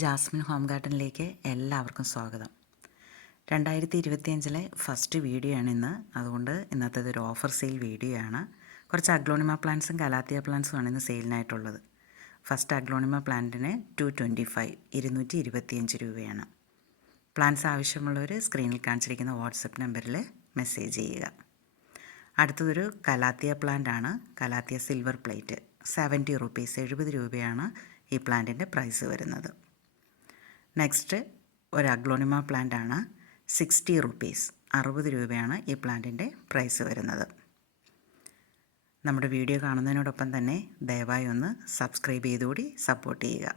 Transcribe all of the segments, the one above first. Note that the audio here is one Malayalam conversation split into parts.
ജാസ്മിൻ ഹോം ഗാർഡനിലേക്ക് എല്ലാവർക്കും സ്വാഗതം. 2025 ഫസ്റ്റ് വീഡിയോ ആണ് ഇന്ന്. അതുകൊണ്ട് ഇന്നത്തേത് ഒരു ഓഫർ സെയിൽ വീഡിയോ ആണ്. കുറച്ച് അഗ്ലോണിമ പ്ലാന്റ്സും കലാത്തിയ പ്ലാന്റ്സും ആണ് ഇന്ന് സെയിലിനായിട്ടുള്ളത്. ഫസ്റ്റ് അഗ്ലോണിമ പ്ലാന്റിന് 225 രൂപയാണ്. പ്ലാന്റ്സ് ആവശ്യമുള്ളവർ സ്ക്രീനിൽ കാണിച്ചിരിക്കുന്ന വാട്സപ്പ് നമ്പറിൽ മെസ്സേജ് ചെയ്യുക. അടുത്തതൊരു കലാത്തിയ പ്ലാന്റ് ആണ്. കലാത്തിയ സിൽവർ പ്ലേറ്റ് 70 റുപ്പീസ് 70 രൂപയാണ് ഈ പ്ലാന്റിൻ്റെ പ്രൈസ് വരുന്നത്. നെക്സ്റ്റ് ഒരു അഗ്ലോണിമ പ്ലാന്റ് ആണ്. 60 റുപ്പീസ് 60 രൂപയാണ് ഈ പ്ലാന്റിൻ്റെ പ്രൈസ് വരുന്നത്. നമ്മുടെ വീഡിയോ കാണുന്നതിനോടൊപ്പം തന്നെ ദയവായി ഒന്ന് സബ്സ്ക്രൈബ് ചെയ്തുകൂടി സപ്പോർട്ട് ചെയ്യുക.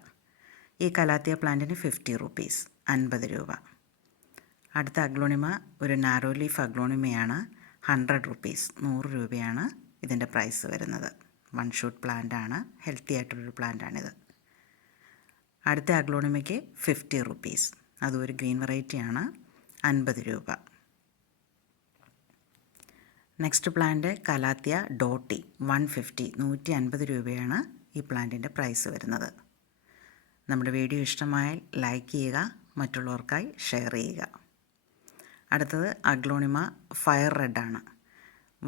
ഈ കലാത്തിയ പ്ലാന്റിന് 50 റുപ്പീസ് 50 രൂപ. അടുത്ത അഗ്ലോണിമ ഒരു നാരോ ലീഫ് അഗ്ലോണിമയാണ്. 100 റുപ്പീസ് 100 രൂപയാണ് ഇതിൻ്റെ പ്രൈസ് വരുന്നത്. വൺ ഷൂട്ട് പ്ലാന്റ് ആണ്. ഹെൽത്തി ആയിട്ടുള്ളൊരു പ്ലാന്റാണിത്. അടുത്ത അഗ്ലോണിമയ്ക്ക് 50 റുപ്പീസ്, അതും ഒരു ഗ്രീൻ വെറൈറ്റിയാണ്. 50 രൂപ. നെക്സ്റ്റ് പ്ലാന്റ് കലാത്തിയ ഡോട്ടി 150 150 രൂപയാണ് ഈ പ്ലാന്റിൻ്റെ പ്രൈസ് വരുന്നത്. നമ്മുടെ വീഡിയോ ഇഷ്ടമായാൽ ലൈക്ക് ചെയ്യുക, മറ്റുള്ളവർക്കായി ഷെയർ ചെയ്യുക. അടുത്തത് അഗ്ലോണിമ ഫയർ റെഡ് ആണ്.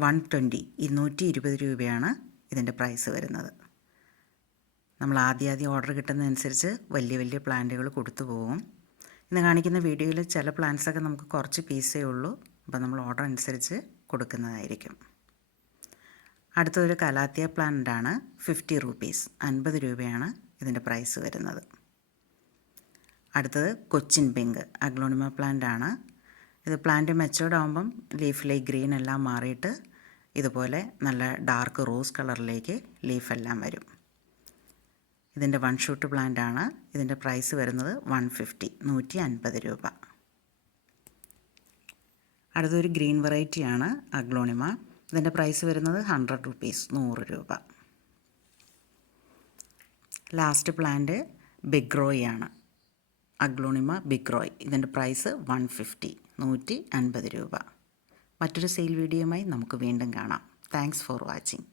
120 220 രൂപയാണ് ഇതിൻ്റെ പ്രൈസ് വരുന്നത്. നമ്മൾ ആദ്യം ഓർഡർ കിട്ടുന്നതനുസരിച്ച് വലിയ പ്ലാന്റുകൾ കൊടുത്തു പോകും. ഇന്ന് കാണിക്കുന്ന വീഡിയോയിൽ ചില പ്ലാന്റ്സൊക്കെ നമുക്ക് കുറച്ച് പീസേ ഉള്ളൂ. അപ്പോൾ നമ്മൾ ഓർഡർ അനുസരിച്ച് കൊടുക്കുന്നതായിരിക്കും. അടുത്തൊരു കലാത്തിയ പ്ലാന്റ് ആണ്. 50 റുപ്പീസ് 50 രൂപയാണ് ഇതിൻ്റെ പ്രൈസ് വരുന്നത്. അടുത്തത് കൊച്ചിൻ പിങ്ക് അഗ്ലോണിമ പ്ലാന്റ് ആണ്. ഇത് പ്ലാന്റ് മെച്ചോർഡ് ആകുമ്പം ലീഫിലേക്ക് ഗ്രീൻ എല്ലാം മാറിയിട്ട് ഇതുപോലെ നല്ല ഡാർക്ക് റോസ് കളറിലേക്ക് ലീഫെല്ലാം വരും. ഇതിൻ്റെ വൺ ഷൂട്ട് പ്ലാന്റ് ആണ്. ഇതിൻ്റെ പ്രൈസ് വരുന്നത് 150 150 രൂപ. അടുത്തൊരു ഗ്രീൻ വെറൈറ്റിയാണ് അഗ്ലോണിമ. ഇതിൻ്റെ പ്രൈസ് വരുന്നത് 100 റുപ്പീസ് 100 രൂപ. ലാസ്റ്റ് പ്ലാന്റ് ബിഗ് റോയ് ആണ്. Aglaonema big Roy. ഇതിൻ്റെ പ്രൈസ് 150 150 രൂപ. മറ്റൊരു സെയിൽ വീഡിയോയുമായി നമുക്ക് വീണ്ടും കാണാം. Thanks for watching.